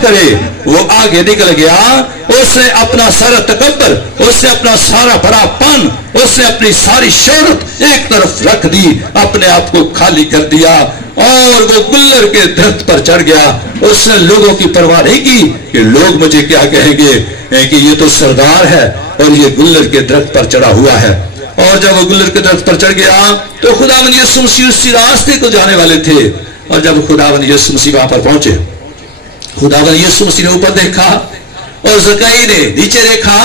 करे, वो आगे निकल गया। उसने अपना सारा तकब्बर, उसने अपना सारा बड़ापन, उसने अपनी सारी शोहरत एक तरफ रख दी, अपने आप को खाली कर दिया और वो गुल्लर के दरख्त पर चढ़ गया। उसने लोगों की परवाह नहीं की कि लोग मुझे क्या कहेंगे कि ये तो सरदार है और ये गुल्लर के दरख्त पर चढ़ा हुआ है। और जब वो गुल्लर के दरख्त पर चढ़ गया तो खुदावंद यीशु मसीह उसी रास्ते को जाने वाले थे। और जब खुदावंद यीशु मसीह वहां पर पहुंचे, खुदावंद यीशु मसीह ने ऊपर देखा और ज़कई ने नीचे देखा।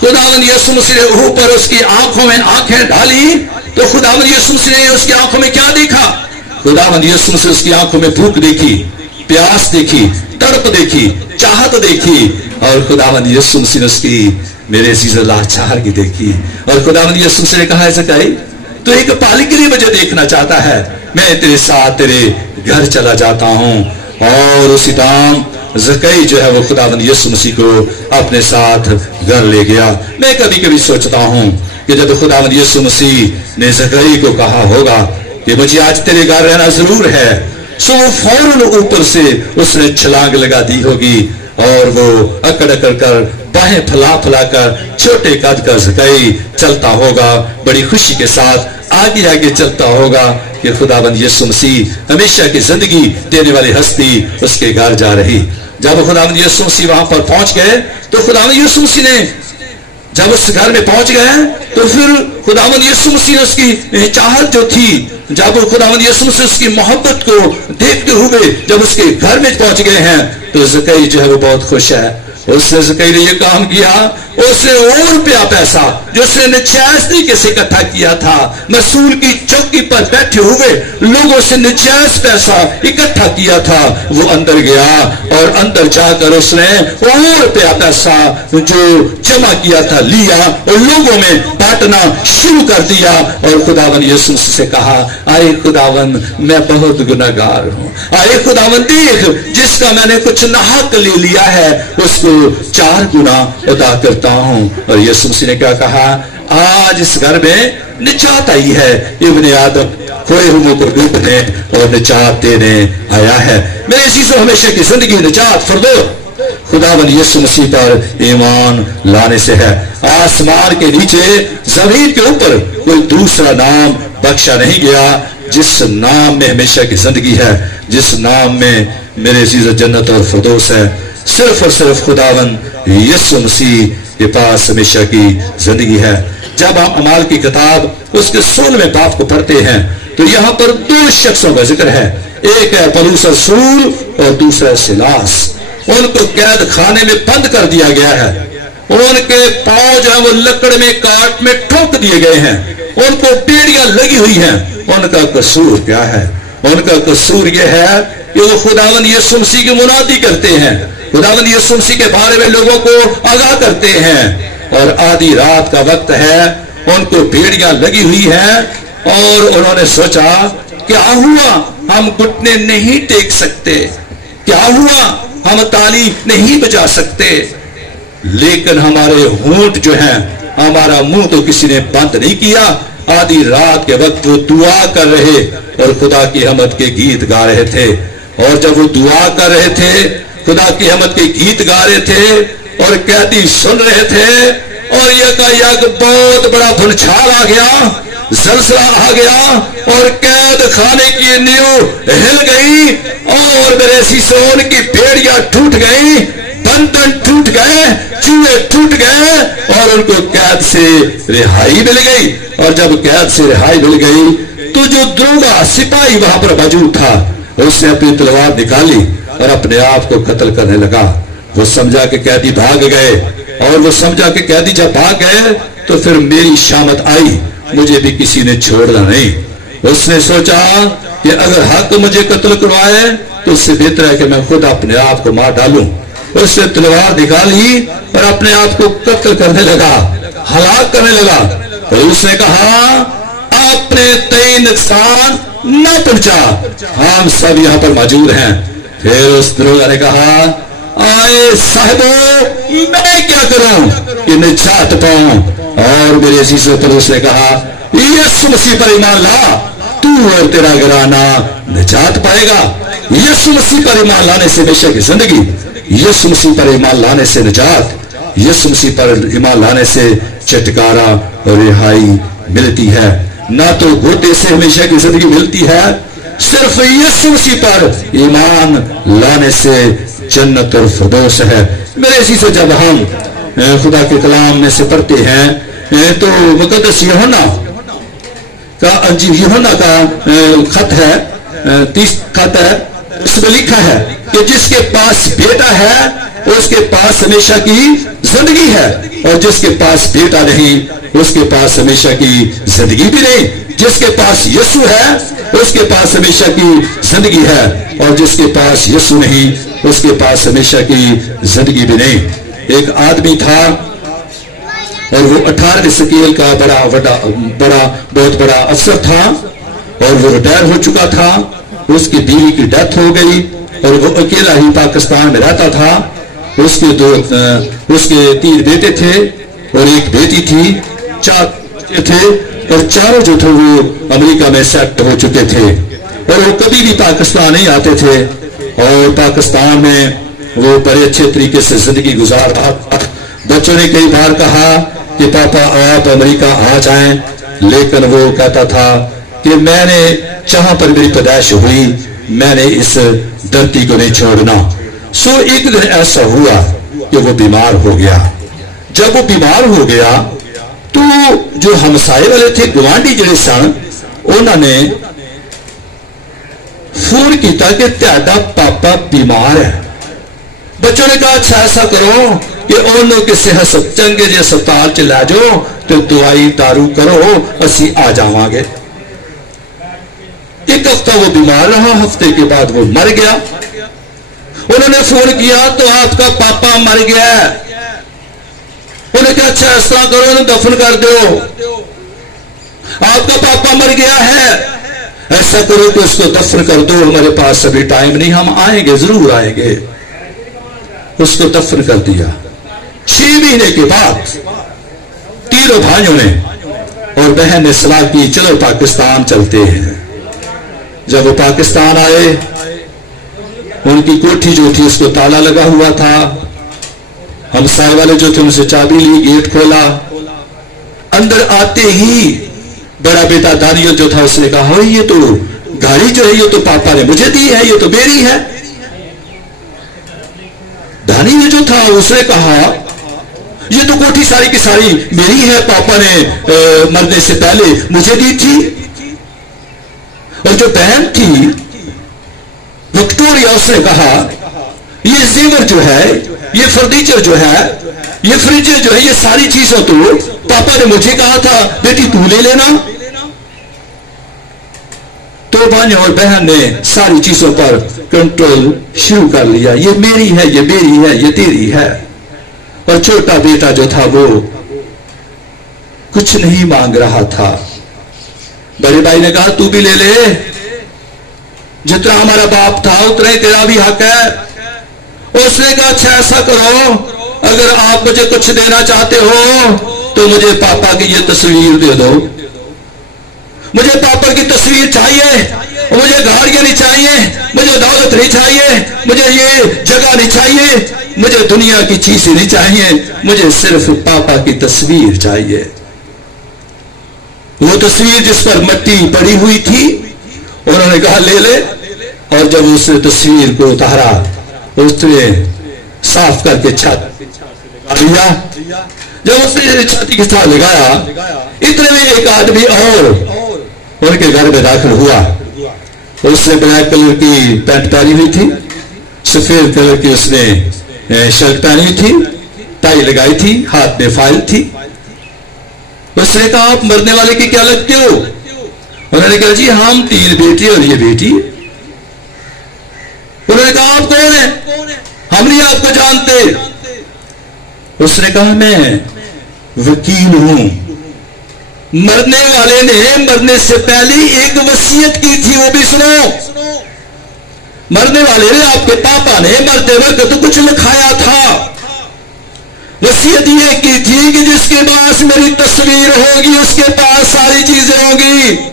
खुदावंद यीशु मसीह ने ऊपर उसकी आंखों में आंखें डाली तो खुदावंद यीशु मसीह ने उसकी आंखों में क्या देखा? खुदावंद यीशु मसीह उसकी आंखों में भूख देखी, प्यास देखी, तड़प देखी, चाहत देखी। और खुदावंद यीशु मसीह ने उसकी मेरे अजीज लाचार की देखी। और खुदावंद यीशु मसीह ने कहा, ज़कई तो एक पाली के लिए मुझे देखना चाहता है, मैं तेरे साथ तेरे घर चला जाता हूं। और उसी दाम ज़कई जो है वो खुदावंद यीशु मसीह को अपने साथ घर ले गया। मैं कभी कभी सोचता हूं कि जब खुदावंद यीशु मसीह ने ज़कई को कहा होगा कि मुझे आज तेरे घर रहना जरूर है, सो वो फौरन ऊपर से उसने छलांग लगा दी होगी और वो अकड़ अकड़ कर बाहें फैला फैला कर छोटे कद का ज़कई चलता होगा, बड़ी खुशी के साथ आगे आगे चलता होगा कि खुदाबंद यीशु मसीह हमेशा की जिंदगी देने वाली हस्ती उसके घर जा रही। जब खुदाबंद यीशु मसीह वहां पर पहुंच गए तो खुदाबंद यीशु मसीह ने जब उस घर में पहुंच गए तो फिर खुदावंद यीशु मसीह ने उसकी चाहत जो थी, जब खुदावंद यीशु मसीह उसकी मोहब्बत को देखते हुए जब उसके घर में पहुंच गए हैं तो ज़कई जो है वो बहुत खुश है। उसने ज़कई ने ये काम किया, उसने और रुपया पैसा जो उसने निजायज तरीके से इकट्ठा किया था, मसूल की चौकी पर बैठे हुए लोगों से निजायज पैसा इकट्ठा किया था, वो अंदर गया और अंदर जाकर उसने और रुपया पैसा जो जमा किया था लिया और लोगों में बांटना शुरू कर दिया। और खुदावंद यीशु से कहा, आए खुदावंद मैं बहुत गुनहगार हूँ, आए खुदावंद देख जिसका मैंने कुछ नाहक ले लिया है उसको 4 गुना अदा करता हूं। और यीशु मसीह ने क्या कहा, आज इस घर में निजात आई है, इब्ने आदम खोए हुओं को ढूंढने और निजात देने आया है। मेरे अजीजों हमेशा की जिंदगी निजात फरदो खुदावंद यीशु मसीह पर ईमान लाने से है। आसमान के नीचे जमीन के ऊपर कोई दूसरा नाम बख्शा नहीं गया जिस नाम में हमेशा की जिंदगी है, जिस नाम में मेरे अजीजों जन्नत और फिरदौस है। सिर्फ और सिर्फ खुदावंद यीशु मसीह के पास हमेशा की जिंदगी है। जब हम अमाल की किताब उसके 16वें बाब को पढ़ते हैं तो यहाँ पर 2 शख्सों का जिक्र है, एक है पौलुस रसूल और दूसरा सिलास। उनको कैद खाने में बंद कर दिया गया है, उनके पांव जो है वो लकड़ में काट में ठोक दिए गए हैं, उनको बेड़ियां लगी हुई हैं। उनका कसूर क्या है? उनका कसूर यह है कि वो खुदावंद यीशु मसीह की मुनादी करते हैं, खुदावंद यीशु मसीह के बारे में लोगों को आगाह करते हैं। और आधी रात का वक्त है, उनको बेड़ियां लगी हुई हैं और उन्होंने सोचा क्या हुआ, हम घुटने नहीं टेक सकते, क्या हुआ हम ताली नहीं बजा सकते, लेकिन हमारे होंठ जो हैं, हमारा मुंह तो किसी ने बंद नहीं किया। आधी रात के वक्त वो दुआ कर रहे और खुदा की हमद के गीत गा रहे थे। और जब वो दुआ कर रहे थे, खुदा की हमद के गीत गा रहे थे और कैदी सुन रहे थे और यकायक बहुत बड़ा भूचाल आ गया, जलजला आ गया और कैद खाने की नींव हिल गई और मेरे सीसोन की बेड़ियां टूट गई, बंधन टूट गए, चूहे टूट गए और उनको कैद से रिहाई मिल गई। और जब कैद से रिहाई मिल गई तो जो दरोगा सिपाही वहां पर मौजूद था उसने अपनी तलवार निकाली और अपने आप को कत्ल करने लगा। वो समझा कि कैदी भाग गए और वो समझा कि कैदी जब भाग गए तो फिर मेरी शामत आई, मुझे भी किसी ने छोड़ना नहीं। उसने सोचा कि अगर हक मुझे कत्ल करवाए तो उससे बेहतर है कि मैं खुद अपने आप को मार डालूं। उसने तलवार निकाली और अपने आप को कत्ल करने लगा, हलाक करने लगा। और उसने कहा आपने तय नुकसान न पहुंचा, हम सब यहाँ पर मौजूद हैं। फिर उस दरोगा ने कहा आए साहिबो मैं क्या करूं कि निजात पाऊं। और मेरे अजीजों पर उसने कहा यीशु मसीह पर ईमान ला, तू और तेरा घराना निजात पाएगा। यीशु मसीह पर ईमान लाने से हमेशा की जिंदगी, यीशु मसीह पर ईमान लाने से निजात, यीशु मसीह पर ईमान लाने से छुटकारा और रिहाई मिलती है। ना तो घोटे से हमेशा की जिंदगी मिलती है, सिर्फ यीशु मसीह पर ईमान लाने से जन्नत और फिरदौस है। मेरे इसी से जब हम खुदा के कलाम में से पढ़ते हैं तो मुकद्दस यूहन्ना का यूहन्ना का खत है, 30 खत है, उसमें लिखा है कि जिसके पास बेटा है उसके पास हमेशा की जिंदगी है, और जिसके पास बेटा नहीं उसके पास हमेशा की जिंदगी भी नहीं। जिसके पास यीशु है उसके पास हमेशा की जिंदगी है, और जिसके पास यीशु नहीं उसके पास हमेशा की जिंदगी भी नहीं। एक आदमी था और वो 18वीं शकील का बहुत बड़ा अफसर था, और वो रिटायर हो चुका था। उसकी बीवी की डेथ हो गई और वो अकेला ही पाकिस्तान में रहता था। उसके 3 बेटे थे और एक बेटी थी, 4 बच्चे थे, और चारों जो थे वो अमेरिका में सेट हो चुके थे, और वो कभी भी पाकिस्तान नहीं आते थे। और पाकिस्तान में वो बड़े अच्छे तरीके से जिंदगी गुजार रहा था। बच्चों ने कई बार कहा कि पापा आप अमेरिका आ जाएं, लेकिन वो कहता था कि मैंने जहां पर मेरी पैदाइश हुई मैंने इस धरती को नहीं छोड़ना। सो एक दिन ऐसा हुआ कि वो बीमार हो गया। जब वो बीमार हो गया तो जो हमसाए वाले थे गवांडी जिहड़े सन उन्होंने फोन किया कि तेरा पापा बीमार है। बच्चों ने कहा अच्छा ऐसा करो कि उन्होंने किसी चंगे जे अस्पताल च लै जाओ तो दवाई दारू करो, असी आ जावांगे। 1 हफ्ता वो बीमार रहा, हफ्ते के बाद वो मर गया। उन्होंने फोन किया तो आपका पापा मर गया है। उन्होंने कहा अच्छा इस तरह करो उन्हें दफन कर दो, आपका पापा मर गया है, ऐसा करो कि उसको दफन कर दो, हमारे पास अभी टाइम नहीं, हम आएंगे, जरूर आएंगे। उसको दफन कर दिया। 6 महीने के बाद तीनों भाइयों ने और बहन ने सलाह की चलो पाकिस्तान चलते हैं। जब वो पाकिस्तान आए उनकी कोठी जो थी उसको ताला लगा हुआ था। हमसाए वाले जो थे उनसे चाबी ली, गेट खोला। अंदर आते ही बड़ा बेटा दानियल जो था उसने कहा ये तो गाड़ी जो है ये तो पापा ने मुझे दी है, ये तो मेरी है। दानियल जो था उसने कहा ये तो कोठी सारी की सारी मेरी है, पापा ने मरने से पहले मुझे दी थी। और जो बहन थी विक्टोरिया उसने कहा ये जेवर जो है, ये फर्नीचर जो है, ये फ्रिज जो है, ये सारी चीजों तो पापा ने मुझे कहा था बेटी तू ले लेना। तो भाई और बहन ने सारी चीजों पर कंट्रोल शुरू कर लिया, ये मेरी है, ये मेरी है, ये तेरी है। और छोटा बेटा जो था वो कुछ नहीं मांग रहा था। बड़े भाई ने कहा तू भी ले ले, जितना हमारा बाप था उतना ही तेरा भी हक है। उसने कहा अच्छा ऐसा करो अगर आप मुझे कुछ देना चाहते हो तो मुझे पापा की ये तस्वीर दे दो। मुझे पापा की तस्वीर चाहिए, मुझे गाड़ियां नहीं चाहिए, मुझे दौलत नहीं चाहिए, मुझे ये जगह नहीं चाहिए, मुझे दुनिया की चीजें नहीं चाहिए, मुझे सिर्फ पापा की तस्वीर चाहिए। वो तस्वीर जिस पर मट्टी पड़ी हुई थी उन्होंने कहा ले ले। और जब उस तस्वीर को उतारा उसने साफ करके छत लिया। जब उसने छाती के साथ लगाया इतने में एक आदमी और उनके घर में दाखिल हुआ। उसने ब्लैक कलर की पैंट पहनी हुई थी, सफेद कलर की उसने शर्ट पहनी हुई थी, टाई लगाई थी, हाथ में फाइल थी। उसने कहा आप मरने वाले की क्या लगते हो? उन्होंने कहा जी हम 3 बेटे और ये बेटी। उन्होंने कहा आप कौन है? हम नहीं आपको जानते। उसने कहा मैं वकील हूं। मरने वाले ने मरने से पहले एक वसीयत की थी, वो भी सुनो। मरने वाले ने आपके पापा ने मरते वक्त तो कुछ लिखाया था। वसीयत ये की थी कि जिसके पास मेरी तस्वीर होगी उसके पास सारी चीजें होगी।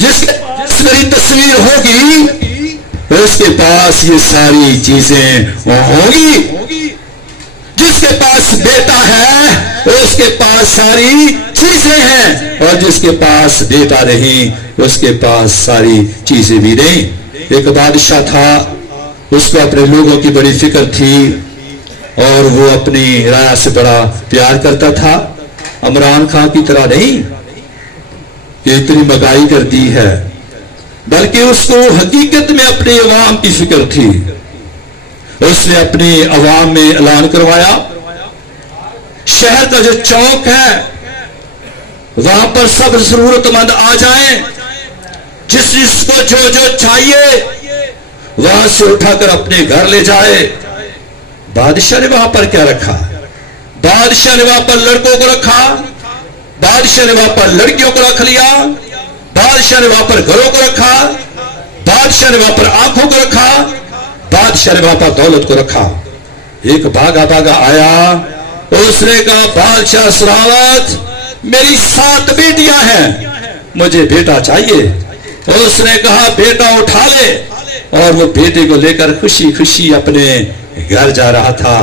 जिसके पास मेरी तस्वीर होगी उसके पास ये सारी चीजें होंगी। जिसके पास बेटा है उसके पास सारी चीजें हैं, और जिसके पास बेटा नहीं उसके पास सारी चीजें भी नहीं। एक बादशाह था, उसको अपने लोगों की बड़ी फिक्र थी और वो अपनी राया से बड़ा प्यार करता था। इमरान खान की तरह नहीं कि इतनी महंगाई कर दी है, बल्कि उसको हकीकत में अपने अवाम की फिक्र थी। उसने अपनी अवाम में ऐलान करवाया, शहर का जो चौक है वहां पर सब जरूरतमंद आ जाएं, जिस जिसको जो जो चाहिए वहां से उठाकर अपने घर ले जाए। बादशाह ने वहां पर क्या रखा? बादशाह ने वहां पर लड़कों को रखा, बादशाह ने वहां पर लड़कियों को रख लिया, बादशाह ने वहां पर घरों को रखा, बादशाह ने वहां पर आंखों को रखा, बादशाह ने वहां पर दौलत को रखा। एक भागा भागा आया, उसने कहा बादशाह सलामत, मेरी 7 बेटियां हैं, मुझे बेटा चाहिए। उसने कहा बेटा उठा ले, और वो बेटे को लेकर खुशी खुशी अपने घर जा रहा था।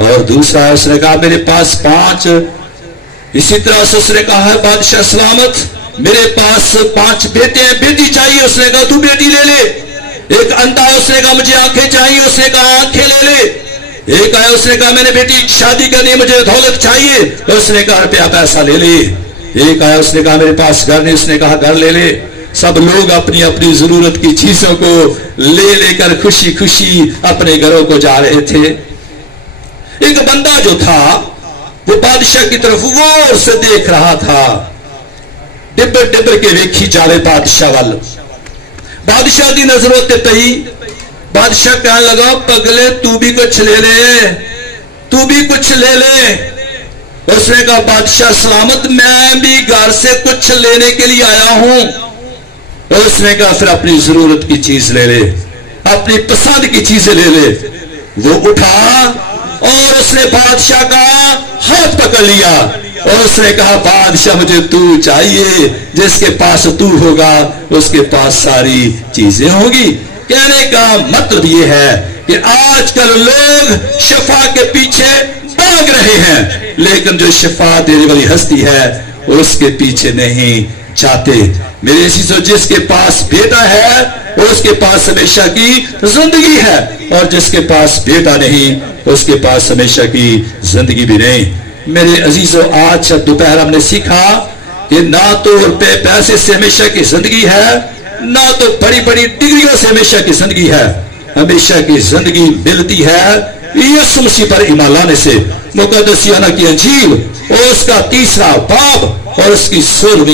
और दूसरा उसने कहा मेरे पास 5। इसी तरह से उसने कहा बादशाह सलामत, मेरे पास 5 बेटे हैं, बेटी चाहिए। उसने कहा तू बेटी ले ले। एक अंधा है, उसने कहा मुझे आंखें चाहिए, उसने कहा आंखें ले ले। एक आया, उसने कहा मैंने बेटी शादी करनी, मुझे दौलत चाहिए, तो उसने कहा रुपया पैसा ले ले। एक आया, उसने कहा मेरे पास घर नहीं, उसने कहा घर ले ले। सब लोग अपनी अपनी जरूरत की चीजों को ले लेकर खुशी खुशी अपने घरों को जा रहे थे। एक बंदा जो था वो बादशाह की तरफ गौर से देख रहा था, डिब्बर डिब्बर के वेखी जावे बादशाह वाल। बादशाह की नजर होते पई, बादशाह कहने लगा पगले तू भी कुछ ले ले, तू भी कुछ ले ले। उसने कहा बादशाह सलामत, मैं भी घर से कुछ लेने के लिए आया हूं। उसने कहा फिर अपनी जरूरत की चीज ले ले, अपनी पसंद की चीजें ले ले। वो उठा और उसने बादशाह का हाथ पकड़ लिया और उसने कहा बादशाह मुझे तू चाहिए, जिसके पास तू होगा उसके पास सारी चीजें होगी। कहने का मतलब यह है कि आजकल लोग शिफा के पीछे भाग रहे हैं, लेकिन जो शिफा देने वाली हस्ती है उसके पीछे नहीं चाहते। मेरे चीजों, जिसके पास बेटा है उसके पास हमेशा की जिंदगी है, और जिसके पास बेटा नहीं उसके पास हमेशा की जिंदगी भी नहीं। मेरे अजीजों, आज दोपहर हमने सीखा कि ना तो रुपए पैसे से हमेशा की जिंदगी है, ना तो बड़ी बड़ी डिग्रियों से हमेशा की जिंदगी है। हमेशा की जिंदगी मिलती है यीशु मसीह पर ईमान लाने से। मुकद्दस यूहन्ना की अंजील और उसका 3रा बाब और उसकी 16वीं